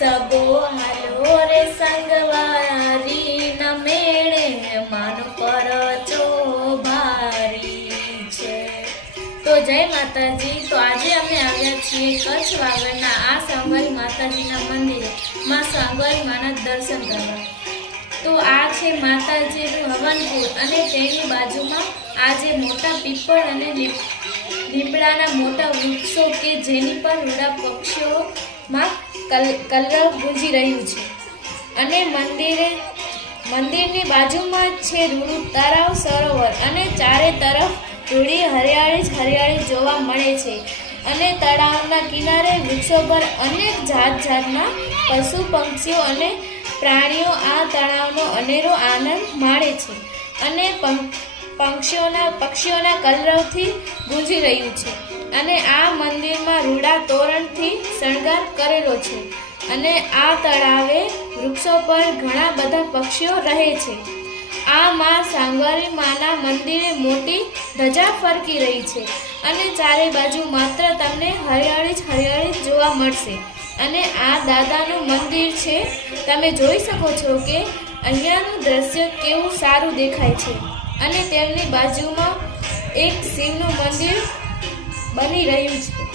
સબો હાલો રે સંગવારી ન મેળે માનો પરચો ભારી છે। તો જય માતાજી। તો આજે અમે આવ્યા છીએ કચ્છ વાગડના આ સાંગવારી માતાજીના મંદિરે માં સાંગવારી માના દર્શન કરવા। તો આ છે માતાજીનું હવનકુંડ અને તેની બાજુમાં આ જે મોટા પીપળ અને લીમડાના મોટા વૃક્ષો કે જેની પર રૂડા પક્ષીઓમાં કલરવ ગુંજી રહ્યું છે અને મંદિરની બાજુમાં છે રૂડું તળાવ સરોવર અને ચારે તરફ રૂડી હરિયાળી જોવા મળે છે અને તળાવના કિનારે વૃક્ષો પર અનેક જાતના પશુ પક્ષીઓ અને પ્રાણીઓ આ તળાવનો અનેરો આનંદ માણે છે અને પક્ષીઓના કલરવથી ગુંજી રહ્યું છે અને આ મંદિરમાં રૂડા તોરણથી શણગાર કરેલો છે અને આ તળાવે વૃક્ષો પર ઘણા બધા પક્ષીઓ રહે છે। આ માં સાંગવારી માના મંદિરે મોટી ધજા ફરકી રહી છે અને ચારે બાજુ માત્ર તમને હરિયાળી જોવા મળશે અને આ દાદાનું મંદિર છે। તમે જોઈ શકો છો કે અહીંયાનું દ્રશ્ય કેવું સારું દેખાય છે અને તેમની બાજુમાં એક શિવનું મંદિર બની રહ્યું છે।